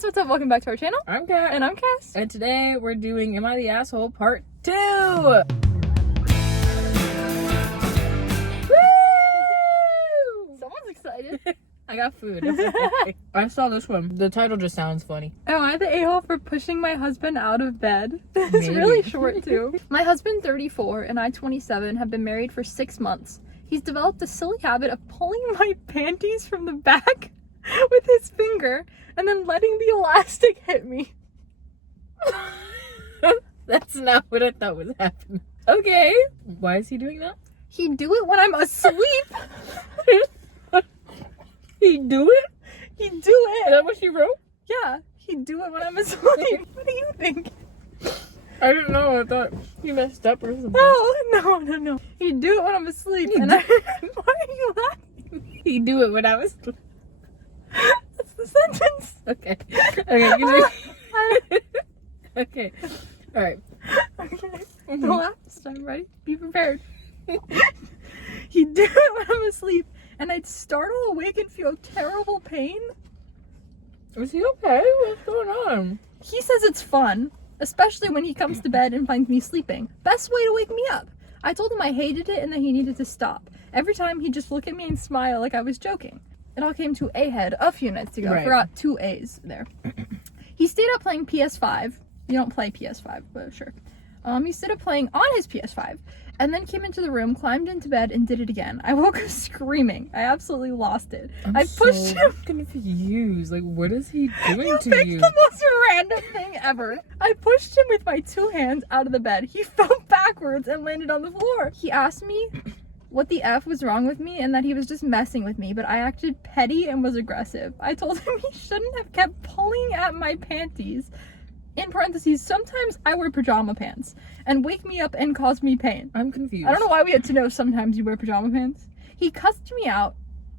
guys, what's up? Welcome back to our channel. I'm Kat. And I'm Cass. And today we're doing Am I the Asshole Part 2! Woo! Someone's excited. I got food. I saw this one. The title just sounds funny. Am I the a-hole for pushing my husband out of bed? It's really short too. My husband, 34, and I, 27, have been married for 6 months. He's developed a silly habit of pulling my panties from the back with his finger and then letting the elastic hit me. That's not what I thought was happening. Okay. Why is he doing that? He'd do it when I'm asleep. He'd do it? He'd do it. Is that what she wrote? Yeah, he'd do it when I'm asleep. What do you think? I didn't know. I thought he messed up or something. No. He'd do it when I'm asleep. Why are you laughing? He'd do it when I was... That's the sentence. Okay. Okay. Okay. Alright. Okay. The last time, ready? Be prepared. He'd do it when I'm asleep, and I'd startle awake and feel terrible pain. Is he okay? What's going on? He says it's fun, especially when he comes to bed and finds me sleeping. Best way to wake me up. I told him I hated it and that he needed to stop. Every time he'd just look at me and smile like I was joking. It all came to a head a few nights ago. Right. I forgot 2 A's there. He stayed up playing PS5. You don't play PS5, but sure. He stayed up playing on his PS5 and then came into the room, climbed into bed, and did it again. I woke up screaming. I absolutely lost it. I pushed him. Confused. Like, what is he doing You to picked you? the most random thing ever. I pushed him with my 2 hands out of the bed. He fell backwards and landed on the floor. He asked me what the F was wrong with me and that he was just messing with me, but I acted petty and was aggressive. I told him he shouldn't have kept pulling at my panties. In parentheses, sometimes I wear pajama pants and wake me up and cause me pain. I'm confused. I don't know why we had to know sometimes you wear pajama pants. He cussed me out,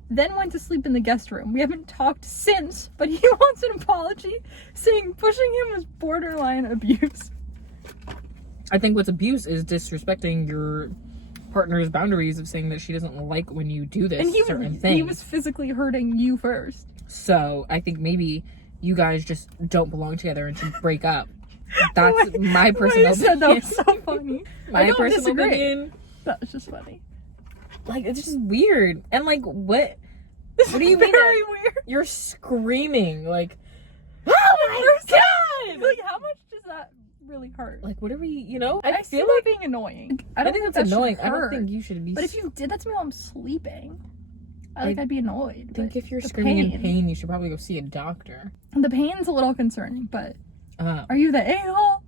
then went to sleep in the guest room. We haven't talked since, but he wants an apology, saying pushing him was borderline abuse. I think what's abuse is disrespecting your partner's boundaries of saying that she doesn't like when you do this And certain thing. he was physically hurting you first. So I think maybe you guys just don't belong together and should break up. That's my personal Said that opinion. was so funny. I My don't personal disagree. opinion. That was just funny. Like, it's just weird. And like, what do you mean? Very weird. You're screaming like, Oh my god! Like, how much does that really hurt? like, what are we? You know, I feel feel like like being annoying. I think that that's should annoying. I don't hurt. think you should be. But if you did that to me while I'm sleeping, I'd be annoyed. I think but if you're the screaming in pain, you should probably go see a doctor. The pain's a little concerning, but are you the a-hole?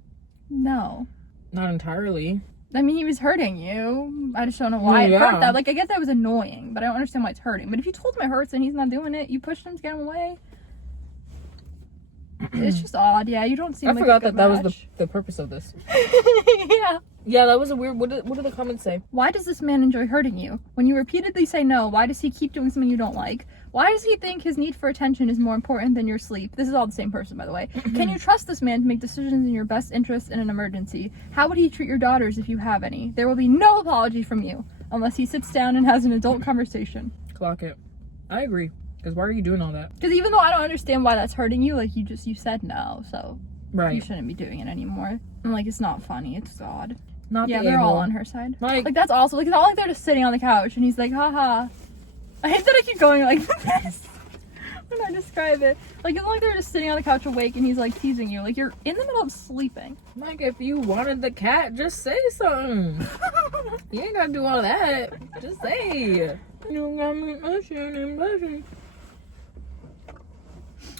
No. Not entirely. I mean, he was hurting you. I just don't know why it hurt that. Like, I get that was annoying, but I don't understand why it's hurting. But if you told him it hurts and he's not doing it, you pushed him to get him away. It's just odd. Yeah, you don't seem like a forgot good that match. was the purpose of this. Yeah. Yeah, that was a weird. What do the comments say? Why does this man enjoy hurting you? When you repeatedly say no, why does he keep doing something you don't like? Why does he think his need for attention is more important than your sleep? This is all the same person, by the way. Can you trust this man to make decisions in your best interest in an emergency? How would he treat your daughters if you have any? There will be no apology from you unless he sits down and has an adult conversation. Clock it. I agree. Because why are you doing all that? Because even though I don't understand why that's hurting you, like, you said no, so Right. you shouldn't be doing it anymore. And, like, it's not funny. It's odd. Not Yeah, the they're all a-hole. on her side. Like That's also, like, it's not like they're just sitting on the couch and he's like, haha. I hate that I keep going like this when I describe it. Like, it's not like they're just sitting on the couch awake and he's, like, teasing you. Like, you're in the middle of sleeping. Like, if you wanted the cat, just say something. You ain't gotta do all that. Just say. You got me blushing and blushing.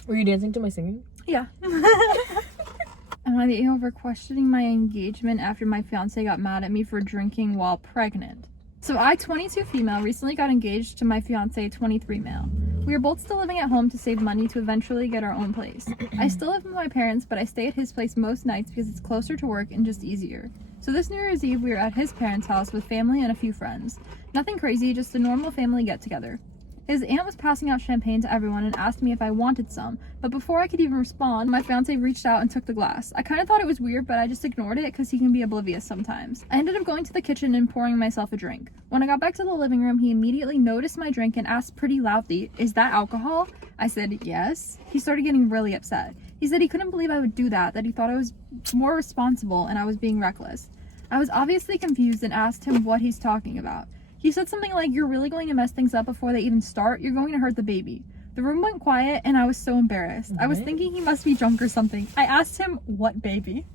Were you dancing to my singing? Yeah. Am I the a-hole for questioning my engagement after my fiance got mad at me for drinking while pregnant? So I, 22 female, recently got engaged to my fiance, 23 male. We are both still living at home to save money to eventually get our own place. I still live with my parents, but I stay at his place most nights because it's closer to work and just easier. So this New Year's Eve, we were at his parents' house with family and a few friends. Nothing crazy, just a normal family get-together. His aunt was passing out champagne to everyone and asked me if I wanted some, but before I could even respond, my fiance reached out and took the glass. I kind of thought it was weird, but I just ignored it because he can be oblivious sometimes. I ended up going to the kitchen and pouring myself a drink. When I got back to the living room, he immediately noticed my drink and asked pretty loudly, "Is that alcohol?" I said, "Yes." He started getting really upset. He said he couldn't believe I would do that he thought I was more responsible and I was being reckless. I was obviously confused and asked him what he's talking about. He said something like, "You're really going to mess things up before they even start? You're going to hurt the baby." The room went quiet and I was so embarrassed. I was thinking he must be drunk or something. I asked him, "What baby?"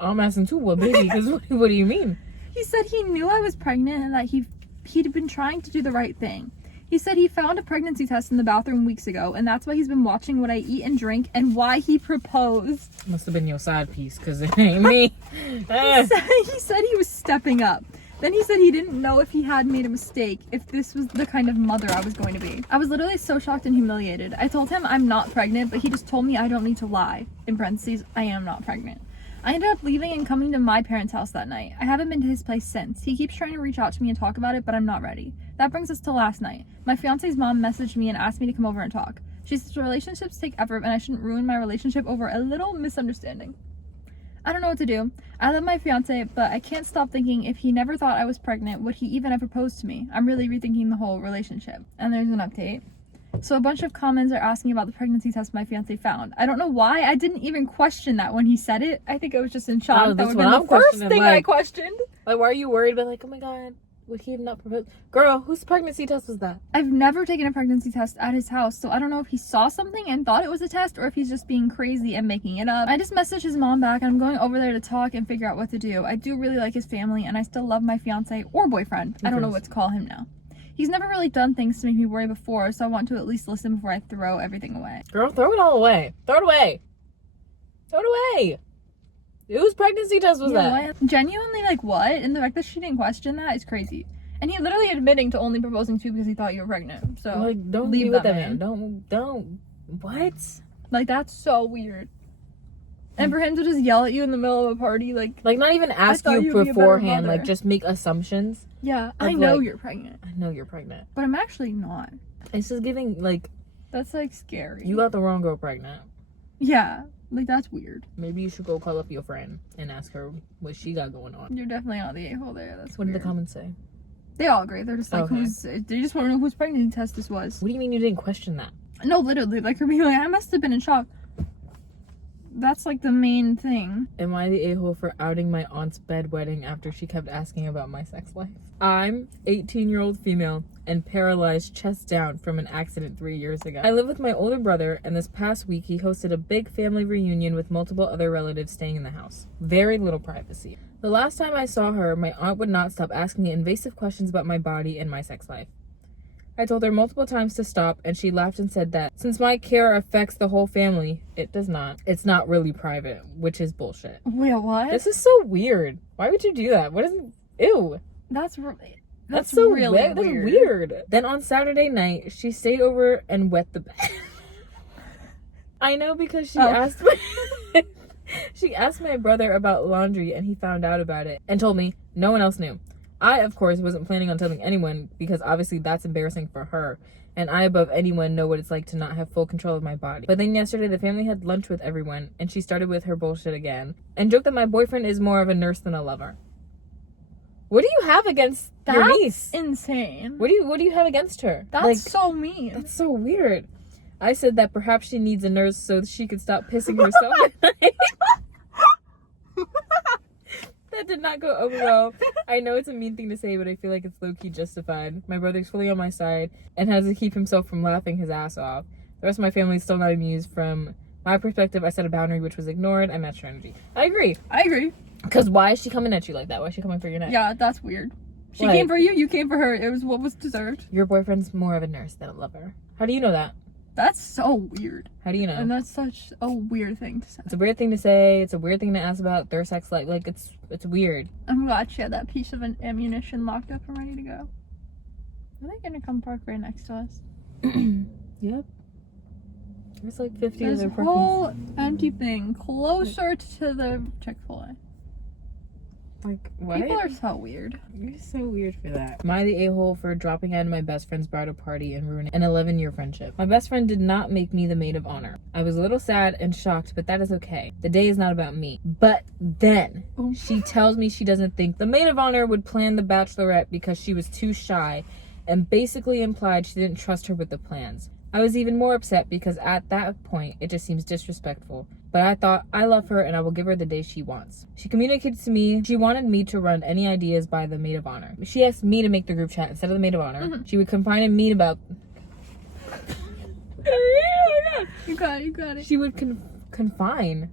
I'm asking too, what baby? Because what do you mean? He said he knew I was pregnant and that he'd been trying to do the right thing. He said he found a pregnancy test in the bathroom weeks ago, and that's why he's been watching what I eat and drink and why he proposed. Must have been your side piece, because it ain't me. He said he was stepping up. Then he said he didn't know if he had made a mistake, if this was the kind of mother I was going to be. I was literally so shocked and humiliated. I told him I'm not pregnant, but he just told me I don't need to lie. In parentheses, I am not pregnant. I ended up leaving and coming to my parents' house that night. I haven't been to his place since. He keeps trying to reach out to me and talk about it, but I'm not ready. That brings us to last night. My fiance's mom messaged me and asked me to come over and talk. She says relationships take effort and I shouldn't ruin my relationship over a little misunderstanding. I don't know what to do. I love my fiance, but I can't stop thinking if he never thought I was pregnant, would he even have proposed to me? I'm really rethinking the whole relationship. And there's an update. So a bunch of comments are asking about the pregnancy test my fiance found. I don't know why. I didn't even question that when he said it. I think I was just in shock. Oh, that would that's have what been the I'm first questioning, thing I questioned. Like, why are you worried about, like, oh my god, would he have not proposed? Girl, whose pregnancy test was that? I've never taken a pregnancy test at his house, so I don't know if he saw something and thought it was a test or if he's just being crazy and making it up. I just messaged his mom back and I'm going over there to talk and figure out what to do. I do really like his family and I still love my fiance or boyfriend. I don't know what to call him now. He's never really done things to make me worry before, so I want to at least listen before I throw everything away. Girl, throw it all away. Throw it away. Throw it away. Whose pregnancy test was that? What? Genuinely, like, what? And the fact that she didn't question that is crazy. And he literally admitting to only proposing to you because he thought you were pregnant. So, like, don't leave be with that man. Don't. What? Like, that's so weird. And for him to just yell at you in the middle of a party, like not even ask thought you you'd be a better beforehand, mother. like, just make assumptions. Yeah, I know like, you're pregnant. I know you're pregnant. But I'm actually not. It's just giving, like... That's, like, scary. You got the wrong girl pregnant. Yeah, like, that's weird. Maybe you should go call up your friend and ask her what she got going on. You're definitely not the a-hole there. That's What weird. did the comments say? They all agree. They're just like, Okay. they just want to know whose pregnancy test this was. What do you mean you didn't question that? No, literally, like, her being like, I must have been in shock. That's, like, the main thing. Am I the a-hole for outing my aunt's bedwetting after she kept asking about my sex life? I'm 18-year-old female and paralyzed chest down from an accident 3 years ago. I live with my older brother, and this past week he hosted a big family reunion with multiple other relatives staying in the house. Very little privacy. The last time I saw her, my aunt would not stop asking me invasive questions about my body and my sex life. I told her multiple times to stop, and she laughed and said that since my care affects the whole family, it does not. It's not really private, which is bullshit. Wait, what? This is so weird. Why would you do that? What is it? Ew. That's So really weird. That's weird. Then on Saturday night, she stayed over and wet the bed. I know because she asked she asked my brother about laundry and he found out about it and told me no one else knew. I, of course, wasn't planning on telling anyone because obviously that's embarrassing for her. And I, above anyone, know what it's like to not have full control of my body. But then yesterday, the family had lunch with everyone, and she started with her bullshit again. And joked that my boyfriend is more of a nurse than a lover. What do you have against your niece? That's insane. What do you have against her? That's so mean. That's so weird. I said that perhaps she needs a nurse so she could stop pissing herself at night. That did not go over well. I know it's a mean thing to say, but I feel like it's low-key justified. My brother's fully on my side and has to keep himself from laughing his ass off. The rest of my family is still not amused. From my perspective, I set a boundary which was ignored. I matched her energy. I agree. Because why is she coming at you like that? Why is she coming for your neck? Yeah, that's weird. She came for you, you came for her. It was what was deserved. Your boyfriend's more of a nurse than a lover. How do you know that? That's so weird. How do you know? And that's such a weird thing to say. It's a weird thing to say. It's a weird thing to ask about their sex life. Like, it's weird. I'm glad she had that piece of ammunition locked up and ready to go. Are they gonna come park right next to us? Yep. There's like 50 This other whole empty thing closer to the Chick-fil-A. Like, what? People are so weird. You're so weird for that. Am I the a-hole for dropping out of my best friend's bridal party and ruining an 11-year friendship? My best friend did not make me the maid of honor. I was a little sad and shocked, but that is okay. The day is not about me. But then she tells me she doesn't think the maid of honor would plan the bachelorette because she was too shy, and basically implied she didn't trust her with the plans. I was even more upset because at that point, it just seems disrespectful. But I thought, I love her and I will give her the day she wants. She communicated to me she wanted me to run any ideas by the maid of honor. She asked me to make the group chat instead of the maid of honor. Mm-hmm. She would confide in me about... You got it. She would confine.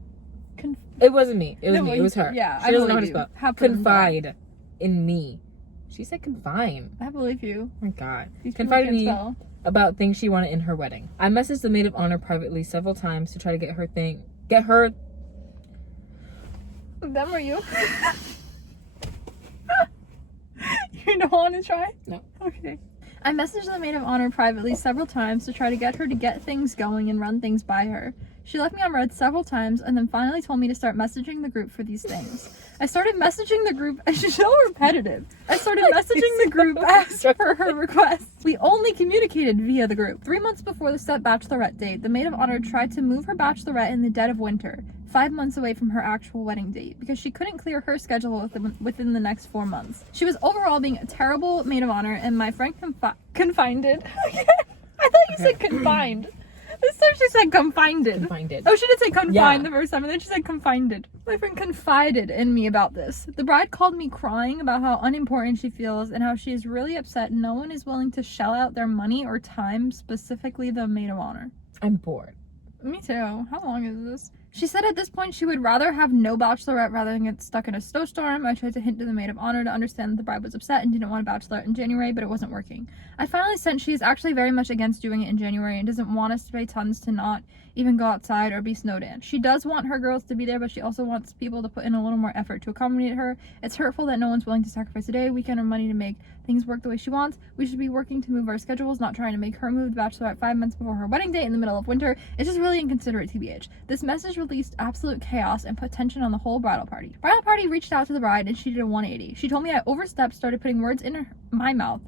It wasn't me. It was me. It was her. Yeah, she doesn't know how to spell. Confide in me. She said confine. I believe you. Oh my God. Confide in me about things she wanted in her wedding. I messaged the maid of honor privately several times to try to get her. Them or you? You don't want to try? No. Okay. I messaged the maid of honor privately several times to try to get her to get things going and run things by her. She left me on red several times and then finally told me to start messaging the group for these things. I started messaging the group, and she's so repetitive. I started messaging the group as per her requests. We only communicated via the group. 3 months before the set bachelorette date, the maid of honor tried to move her bachelorette in the dead of winter, 5 months away from her actual wedding date, because she couldn't clear her schedule within the next 4 months. She was overall being a terrible maid of honor, and my friend confined it. I thought you said confined. This time she said confined. Oh, she did say confined the first time, and then she said confined. My friend confided in me about this. The bride called me crying about how unimportant she feels and how she is really upset no one is willing to shell out their money or time, specifically the maid of honor. I'm bored. Me too. How long is this? She said at this point she would rather have no bachelorette rather than get stuck in a snowstorm. I tried to hint to the maid of honor to understand that the bride was upset and didn't want a bachelorette in January, but it wasn't working. I finally sent she is actually very much against doing it in January and doesn't want us to pay tons to not even go outside or be snowed in. She does want her girls to be there, but she also wants people to put in a little more effort to accommodate her. It's hurtful that no one's willing to sacrifice a day, weekend, or money to make things work the way she wants. We should be working to move our schedules, not trying to make her move the bachelorette 5 months before her wedding date in the middle of winter. It's just really inconsiderate, TBH. This message released absolute chaos and put tension on the whole bridal party. Bridal party reached out to the bride and she did a 180. She told me I overstepped, started putting words in her mouth,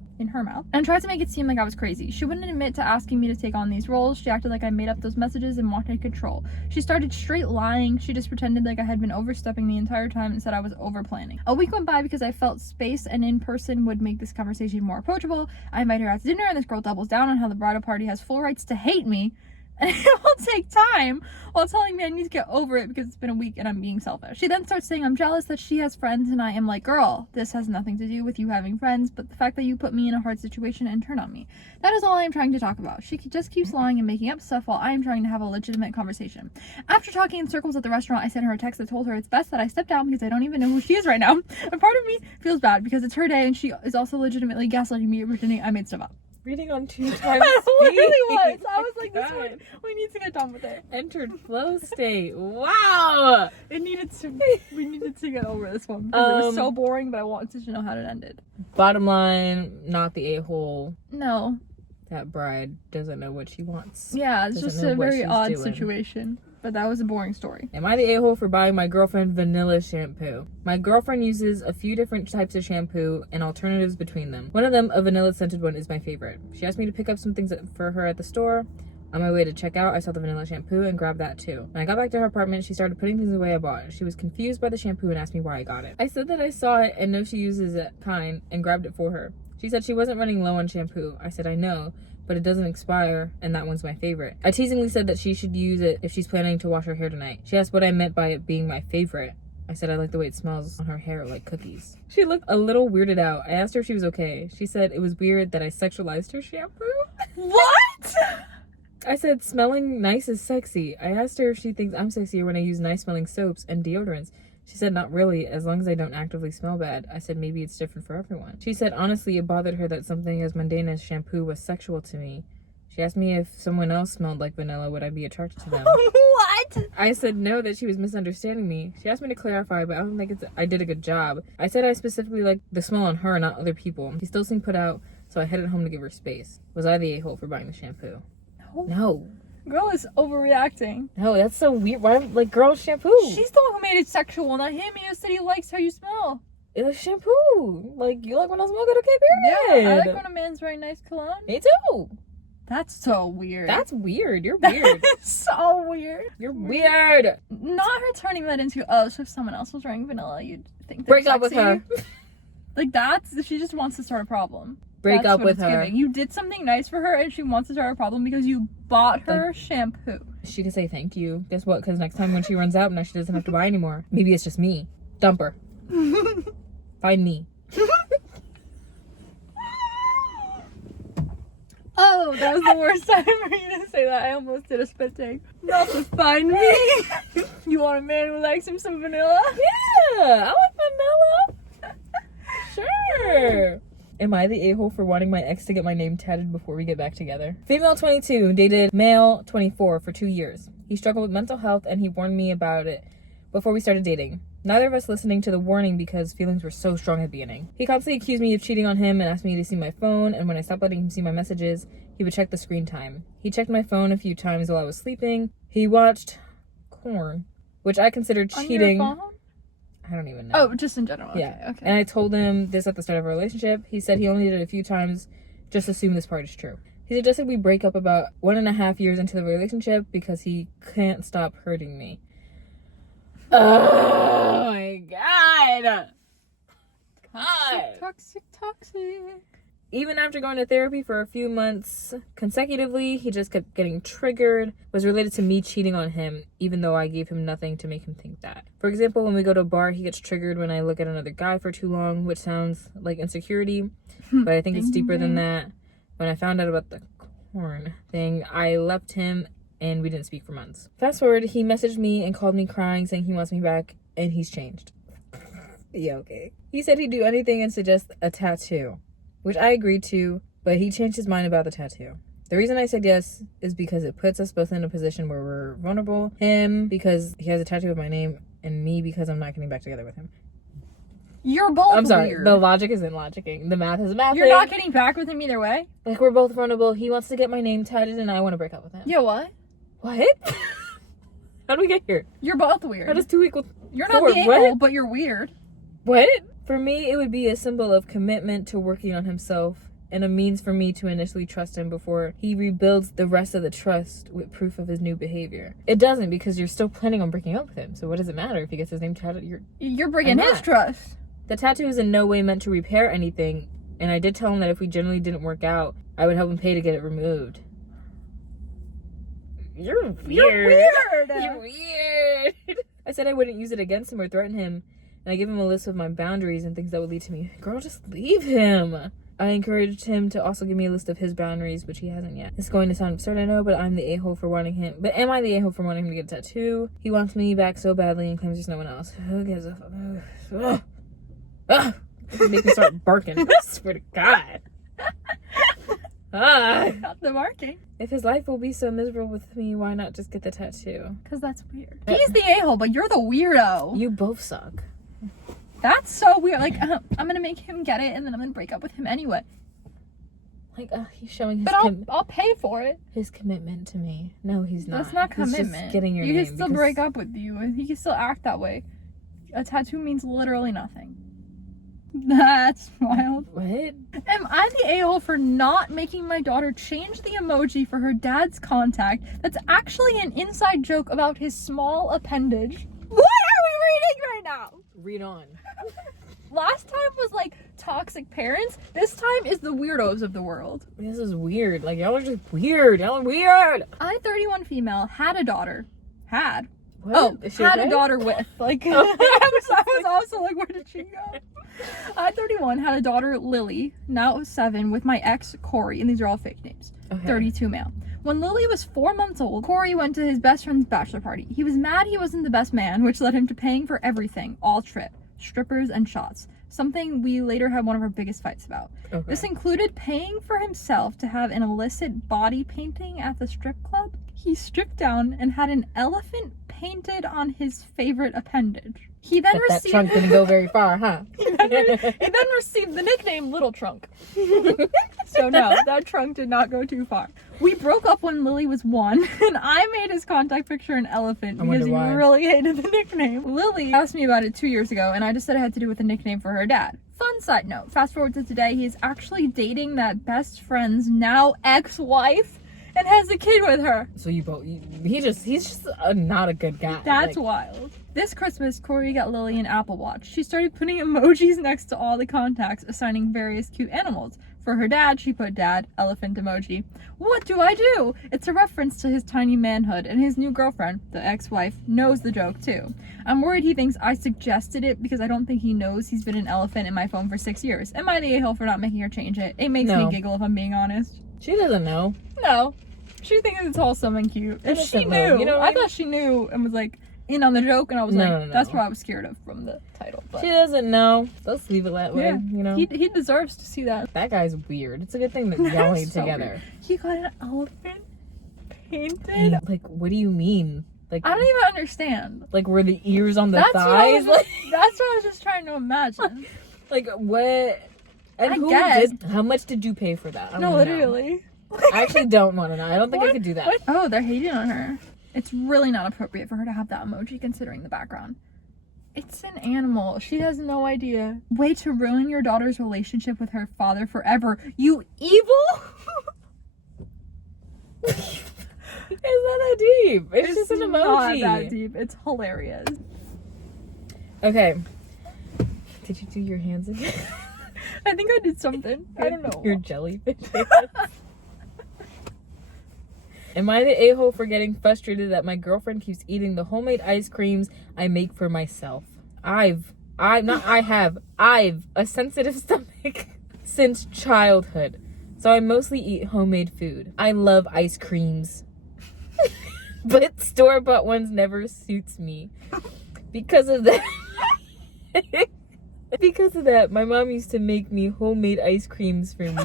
and tried to make it seem like I was crazy. She wouldn't admit to asking me to take on these roles. She acted like I made up those messages and wanted control. She started straight lying. She just pretended like I had been overstepping the entire time and said I was over planning. A week went by because I felt space and in person would make this conversation more approachable. I invite her out to dinner and this girl doubles down on how the bridal party has full rights to hate me and it will take time, while telling me I need to get over it because it's been a week and I'm being selfish. She then starts saying I'm jealous that she has friends and I am like, girl, this has nothing to do with you having friends, but the fact that you put me in a hard situation and turn on me. That is all I am trying to talk about. She just keeps lying and making up stuff while I am trying to have a legitimate conversation. After talking in circles at the restaurant, I sent her a text that told her it's best that I step down because I don't even know who she is right now. And part of me feels bad because it's her day and she is also legitimately gaslighting me, pretending I made stuff up. Reading on 2 times speed. It really was. I was like, this one, we need to get done with it. Entered flow state. Wow. We needed to get over this one because it was so boring, but I wanted to know how it ended. Bottom line, not the a-hole. No. That bride doesn't know what she wants. Yeah, it's just a very odd situation. But that was a boring story. Am I the a-hole for buying my girlfriend vanilla shampoo? My girlfriend uses a few different types of shampoo and alternatives between them. One of them, a vanilla scented one, is my favorite. She asked me to pick up some things for her at the store. On my way to check out, I saw the vanilla shampoo and grabbed that too. When I got back to her apartment, she started putting things away I bought. She was confused by the shampoo and asked me why I got it. I said that I saw it and know she uses it kind and grabbed it for her. She said she wasn't running low on shampoo. I said I know, but it doesn't expire, and that one's my favorite. I teasingly said that she should use it if she's planning to wash her hair tonight. She asked what I meant by it being my favorite. I said I like the way it smells on her hair like cookies. She looked a little weirded out. I asked her if she was okay. She said it was weird that I sexualized her shampoo. What? I said smelling nice is sexy. I asked her if she thinks I'm sexier when I use nice smelling soaps and deodorants. She said not really, as long as I don't actively smell bad. I said maybe it's different for everyone. She said honestly it bothered her that something as mundane as shampoo was sexual to me. She asked me if someone else smelled like vanilla, would I be attracted to them? What? I said no, that she was misunderstanding me. She asked me to clarify, but I don't think I did a good job. I said I specifically liked the smell on her, not other people. She still seemed put out, so I headed home to give her space. Was I the a-hole for buying the shampoo? No. Girl is overreacting. No, that's so weird. Why, like, girl shampoo? She's the one who made it sexual, not him. He just said he likes how you smell. It's a shampoo. Like, you like when I smell good, okay, period. Yeah, I like when a man's wearing nice cologne. Me too. That's so weird. That's weird. You're weird. That's so weird. You're weird. Not her turning that into, oh, so if someone else was wearing vanilla, you'd think they're Break up with her. Like, that's, she just wants to start a problem. Break That's up what with it's her. giving. You did something nice for her and she wants to start a problem because you bought her shampoo. She could say thank you. Guess what? Because next time when she runs out, now she doesn't have to buy anymore. Maybe it's just me. Dump her. Find me. Oh, that was the worst time for you to say that. I almost did a spit take. Not to find me. You want a man who likes him some vanilla? Yeah, I like vanilla. Sure. Am I the a-hole for wanting my ex to get my name tatted before we get back together? Female 22 dated male 24 for 2 years. He struggled with mental health and he warned me about it before we started dating. Neither of us listening to the warning because feelings were so strong at the beginning. He constantly accused me of cheating on him and asked me to see my phone, and when I stopped letting him see my messages, he would check the screen time. He checked my phone a few times while I was sleeping. He watched porn, which I considered cheating. On your phone? I don't even know. Oh, just in general. Yeah. Okay. And I told him this at the start of our relationship. He said he only did it a few times. Just assume this part is true. He suggested we break up about 1.5 years into the relationship because he can't stop hurting me. Oh my god. Toxic. Even after going to therapy for a few months consecutively, he just kept getting triggered. Was related to me cheating on him, even though I gave him nothing to make him think that. For example, when we go to a bar, he gets triggered when I look at another guy for too long, which sounds like insecurity, but I think it's deeper than that. When I found out about the porn thing, I left him and we didn't speak for months. Fast forward, he messaged me and called me crying, saying he wants me back, and he's changed. Yeah, okay. He said he'd do anything and suggest a tattoo, which I agreed to, but he changed his mind about the tattoo. The reason I said yes is because it puts us both in a position where we're vulnerable. Him, because he has a tattoo of my name, and me, because I'm not getting back together with him. You're both I'm sorry, weird. the logic isn't logicking. The math is mathing. You're not getting back with him either way? Like, we're both vulnerable. He wants to get my name tatted, and I want to break up with him. Yeah, what? What? How do we get here? You're both weird. How does 2 equal You're 4? not the a-hole, but you're weird. What? For me, it would be a symbol of commitment to working on himself and a means for me to initially trust him before he rebuilds the rest of the trust with proof of his new behavior. It doesn't, because you're still planning on breaking up with him. So what does it matter if he gets his name tatted? You're breaking his trust. The tattoo is in no way meant to repair anything, and I did tell him that if we generally didn't work out, I would help him pay to get it removed. You're weird. You're weird. You're weird. I said I wouldn't use it against him or threaten him, and I gave him a list of my boundaries and things that would lead to me. Girl, just leave him. I encouraged him to also give me a list of his boundaries, which he hasn't yet. It's going to sound absurd, I know, but I'm the a-hole for wanting him. But am I the a-hole for wanting him to get a tattoo? He wants me back so badly and claims there's no one else. Who gives a fuck? Ugh. Make me start barking. I swear to God. Not the marking. If his life will be so miserable with me, why not just get the tattoo? Because that's weird. He's the a-hole, but you're the weirdo. You both suck. That's so weird. Like, I'm gonna make him get it, and then I'm gonna break up with him anyway. Like, he's showing his But I'll pay for it. his commitment to me. No, he's not. That's not He's commitment. just getting your you name can still because- break up with you, and he can still act that way. A tattoo means literally nothing. That's wild. What? Am I the a-hole for not making my daughter change the emoji for her dad's contact that's actually an inside joke about his small appendage? What are we reading right now? Read on. Last time was like toxic parents. This time is the weirdos of the world. This is weird. Like, y'all are just weird. Y'all are weird. I, 31 female, had a daughter. Had. What? Oh, Is she had okay? a daughter with. Like, Oh. I was also like, where did she go? I, 31, had a daughter, Lily, now 7, with my ex, Corey, and these are all fake names. Okay. 32 male. When Lily was 4 months old, Corey went to his best friend's bachelor party. He was mad he wasn't the best man, which led him to paying for everything, all trip, strippers, and shots. Something we later had one of our biggest fights about. Okay. This included paying for himself to have an illicit body painting at the strip club. He stripped down and had an elephant painted on his favorite appendage. He then But that trunk didn't go very far, huh? he then received the nickname Little Trunk. So no, that trunk did not go too far. We broke up when Lily was 1, and I made his contact picture an elephant because he really hated the nickname. Lily asked me about it 2 years ago, and I just said it had to do with a nickname for her dad. Fun side note, fast forward to today, he is actually dating that best friend's now ex-wife and has a kid with her. So he's just not a good guy. That's wild. This Christmas, Corey got Lily an Apple Watch. She started putting emojis next to all the contacts, assigning various cute animals. For her dad, she put dad, elephant emoji. What do I do? It's a reference to his tiny manhood, and his new girlfriend, the ex-wife, knows the joke too. I'm worried he thinks I suggested it because I don't think he knows he's been an elephant in my phone for 6 years. Am I the a-hole for not making her change it? It makes me giggle if I'm being honest. She doesn't know. No. She thinks it's wholesome and cute. And she knew. You know what I thought she knew and was like in on the joke, and I was No. that's what I was scared of from the title. But She doesn't know. Let's leave it that way, yeah, you know? he deserves to see that. That guy's weird. It's a good thing that y'all ain't So together. weird. He got an elephant painted. Like, what do you mean? Like, I don't even understand. like, were the ears on the That's thighs? what that's what I was just trying to imagine. Like, what? And I who guess. how much did you pay for that? I No, wanna know. literally. I actually don't want to know. I don't think I could do that. What? Oh, they're hating on her. It's really not appropriate for her to have that emoji considering the background. It's an animal. She has no idea. Way to ruin your daughter's relationship with her father forever. You evil? It's not that deep. It's just an emoji. Not that deep. It's hilarious. Okay. Did you do your hands again? I think I did something. I don't know. Your jellyfish hands. Am I the a-hole for getting frustrated that my girlfriend keeps eating the homemade ice creams I make for myself? I've a sensitive stomach since childhood, so I mostly eat homemade food. I love ice creams, but store-bought ones never suits me. Because of that, my mom used to make me homemade ice creams for me.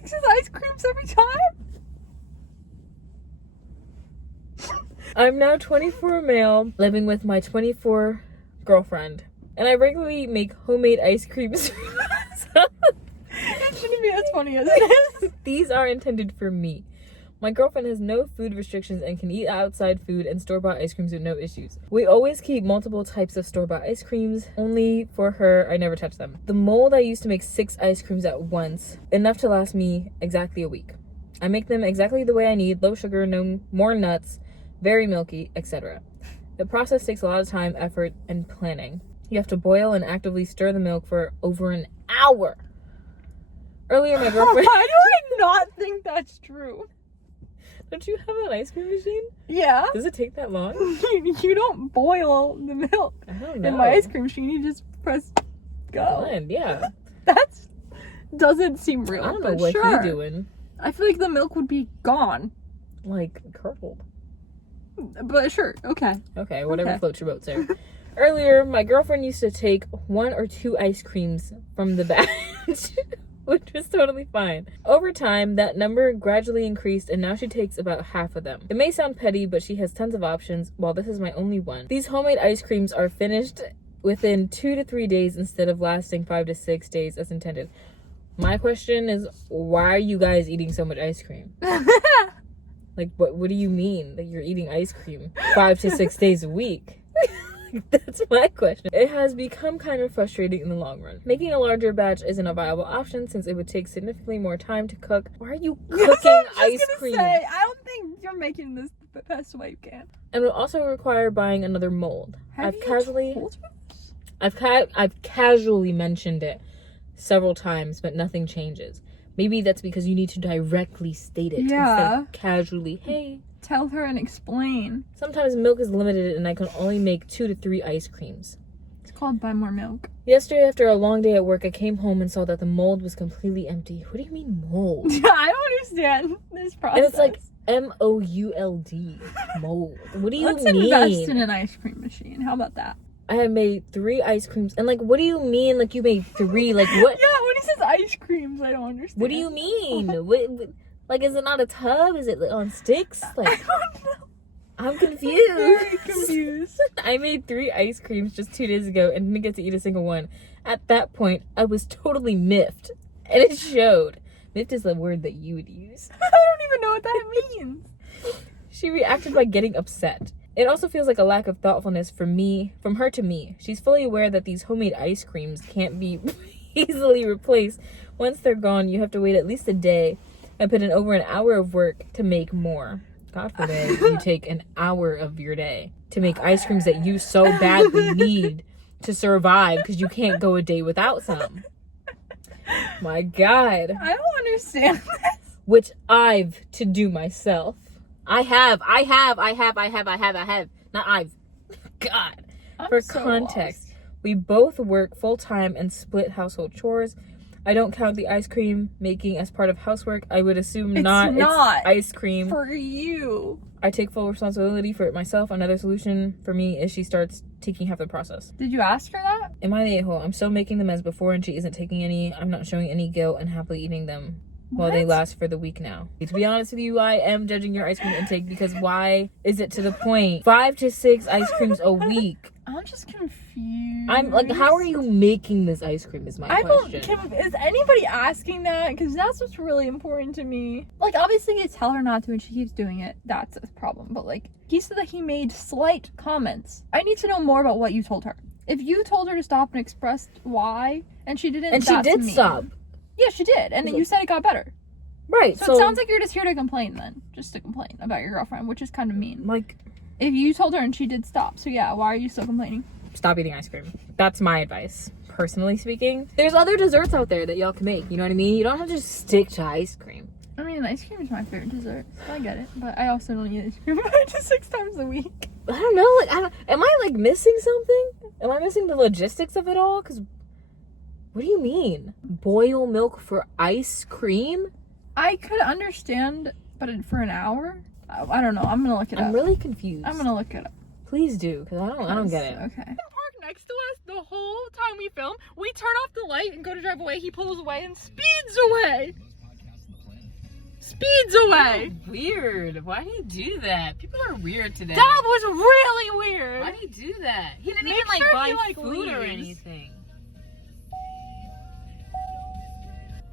He says ice creams every time? I'm now 24 male, living with my 24 girlfriend, and I regularly make homemade ice creams. It shouldn't be as funny as it is. These are intended for me. My girlfriend has no food restrictions and can eat outside food and store-bought ice creams with no issues. We always keep multiple types of store-bought ice creams. Only for her, I never touch them. The mold I used to make 6 ice creams at once, enough to last me exactly a week. I make them exactly the way I need, low sugar, no more nuts, very milky, etc. The process takes a lot of time, effort, and planning. You have to boil and actively stir the milk for over an hour. Earlier, my girlfriend... Why do I not think that's true? Don't you have an ice cream machine? Yeah. Does it take that long? You don't boil the milk I don't know. in my ice cream machine. You just press go. Blend, yeah. That doesn't seem real. I don't know but what sure. you're doing. I feel like the milk would be gone. Like, curdled. But sure, okay. Okay, whatever Okay. floats your boat, sir. Earlier, my girlfriend used to take 1 or 2 ice creams from the batch, which was totally fine. Over time, that number gradually increased, and now she takes about half of them. It may sound petty, but she has tons of options, while this is my only one. These homemade ice creams are finished within 2 to 3 days instead of lasting 5 to 6 days as intended. My question is, why are you guys eating so much ice cream? Like, what do you mean that you're eating ice cream 5 to 6 days a week? That's my question. It has become kind of frustrating in the long run. Making a larger batch isn't a viable option since it would take significantly more time to cook. Why are you cooking ice cream? I don't think you're making this the best way you can. And would also require buying another mold. Have I've you casually told her this? I've casually mentioned it several times, but nothing changes. Maybe that's because you need to directly state it instead of casually, hey. Tell her and explain. Sometimes milk is limited and I can only make 2 to 3 ice creams. It's called buy more milk. Yesterday, after a long day at work, I came home and saw that the mold was completely empty. What do you mean mold? I don't understand this process. And it's like MOULD, mold. What do you Let's mean? invest in an ice cream machine. How about that? I have made 3 ice creams. And like, what do you mean? Like, you made 3? Like, what? Yeah, when he says ice creams, I don't understand. What do you mean? What, like, is it not a tub? Is it on sticks? Like, I don't know. I'm confused. Very confused. I made 3 ice creams just 2 days ago and didn't get to eat a single one. At that point, I was totally miffed. And it showed. Miffed is the word that you would use. I don't even know what that means. She reacted by getting upset. It also feels like a lack of thoughtfulness from her to me. She's fully aware that these homemade ice creams can't be easily replaced. Once they're gone, you have to wait at least a day and put in over an hour of work to make more. God forbid you take an hour of your day to make ice creams that you so badly need to survive because you can't go a day without some. My God. I don't understand this. Which I've to do myself. I have. Not I've. God. For so context, lost. we both work full-time and split household chores. I don't count the ice cream making as part of housework. I would assume It's not. not It's ice cream. For you. I take full responsibility for it myself. Another solution for me is she starts taking half the process. Did you ask her that? Am I the a-hole? I'm still making them as before and she isn't taking any. I'm not showing any guilt and happily eating them while they What? last for the week now. To be honest with you, I am judging your ice cream intake because why is it to the point? 5 to 6 ice creams a week. I'm just confused. I'm like, how are you making this ice cream is my question. Is anybody asking that? Because that's what's really important to me. Like, obviously you tell her not to and she keeps doing it. That's a problem. But like, he said that he made slight comments. I need to know more about what you told her. If you told her to stop and expressed why, and she didn't, And she that's did mean. stop. Yeah, she did. And then you said it got better. Right. So it sounds like you're just here to complain then. Just to complain about your girlfriend, which is kind of mean. like, If you told her and she did stop. So yeah, why are you still complaining? stop eating ice cream. That's my advice. Personally speaking, there's other desserts out there that y'all can make. You know what I mean? You don't have to just stick to ice cream. I mean, ice cream is my favorite dessert. So I get it. But I also don't eat ice cream 5 to 6 times a week. I don't know. Like, am I like missing something? Am I missing the logistics of it all? Because what do you mean? Boil milk for ice cream? I could understand, but for an hour? I don't know. I'm gonna look it up. I'm really confused. I'm gonna look it up. Please do, because I don't get it. Okay. Park next to us the whole time we film. We turn off the light and go to drive away. He pulls away and speeds away. Speeds away. Weird. Why do you do that? People are weird today. That was really weird. Why do you do that? He didn't Make even like sure buy he, like, food or leaves. anything.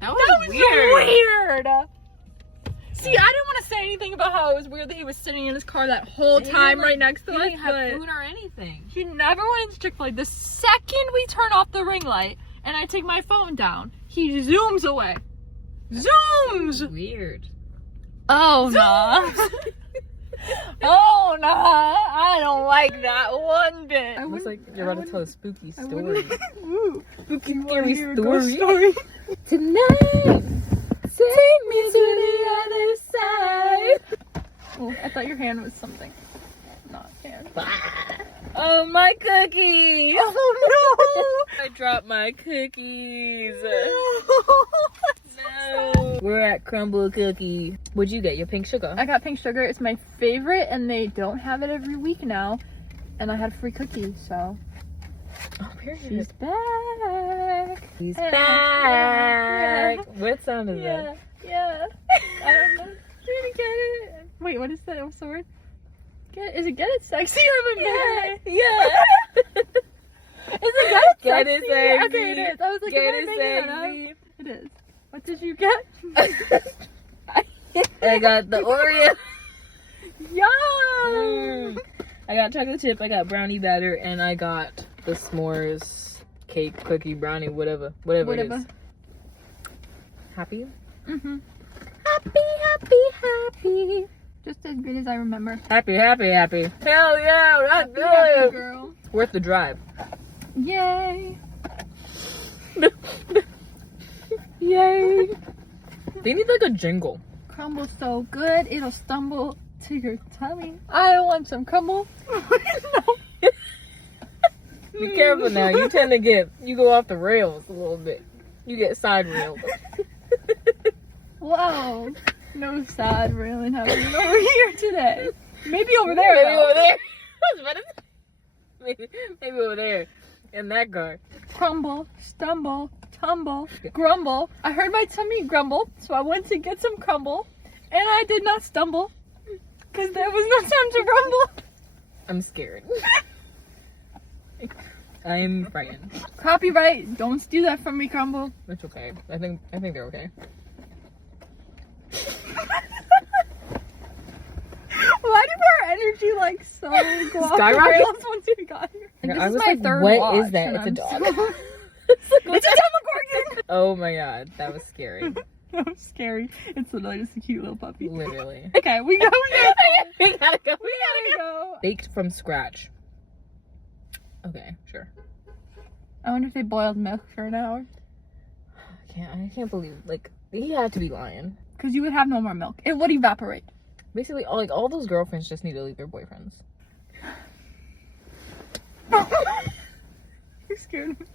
That That was was weird. weird. See, I didn't want to say anything about how it was weird that he was sitting in his car that whole time right next to He us, didn't have but food or anything. he never went into Chick-fil-A. The second we turn off the ring light and I take my phone down, he zooms away. Zooms! Weird. Oh, no. Oh, no. I don't like that one bit. Looks like you're about to tell a spooky story. Ooh. Spooky, You wanna scary hear a ghost story. story? Tonight, take me to the other side. Oh, I thought your hand was something. Not hand. Oh, my cookies! Oh I dropped my cookies. no! No. We're at Crumble Cookie. What'd you get? Your pink sugar? I got pink sugar. It's my favorite, and they don't have it every week now. And I had free cookies, so Oh, period. she's back. He's Yeah. back. Yeah. What sound is Yeah, that? yeah. I don't know. Trying to get it. Wait, what is that? What's the word? Is it get it sexy or am I making Yeah. it? Is it get it Get sexy? it sexy. Okay, it is. I was like, Get am I it making that sexy. up? It is. What did you get? I got the Oreo. Yum! Mm. I got chocolate chip, I got brownie batter, and I got the s'mores cake, cookie, brownie, whatever it is. Happy? Mm-hmm. Happy. Just as good as I remember. Happy. Hell yeah, that's Happy good. girl. Worth the drive. Yay. Yay. They need like a jingle. Crumble's so good, it'll stumble to your tummy. I want some crumble. No. Be careful now. You tend to you go off the rails a little bit. You get side railed. Whoa. No side railing happening over here today. Maybe over there. Maybe though. over there. Maybe over there. In that car. Crumble, stumble, tumble, grumble. I heard my tummy grumble, so I went to get some crumble, and I did not stumble. Because there was no time to rumble. I'm scared. I'm frightened. Copyright. Don't steal that from me, Crumble. It's okay. I think they're okay. Why did our energy like so go off the Skyrocket? rails once we got here? Like, this I is was my like, third what watch, is that? and It's a I'm dog. so- It's a Demogorgon. Oh my god, that was scary. That was scary. It's literally just a cute little puppy. Literally. Okay, we gotta We gotta go. go. Baked from scratch. Okay, sure. I wonder if they boiled milk for an hour. I can't believe, like, he had to be lying. Because you would have no more milk. It would evaporate. Basically, all those girlfriends just need to leave their boyfriends. You scared me.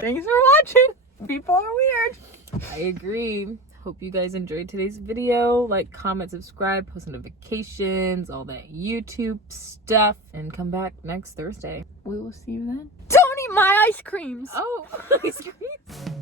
Thanks for watching. People are weird. I agree. Hope you guys enjoyed today's video. Like, comment, subscribe, post notifications, all that YouTube stuff. And come back next Thursday. We will see you then. Don't eat my ice creams. Oh, ice cream.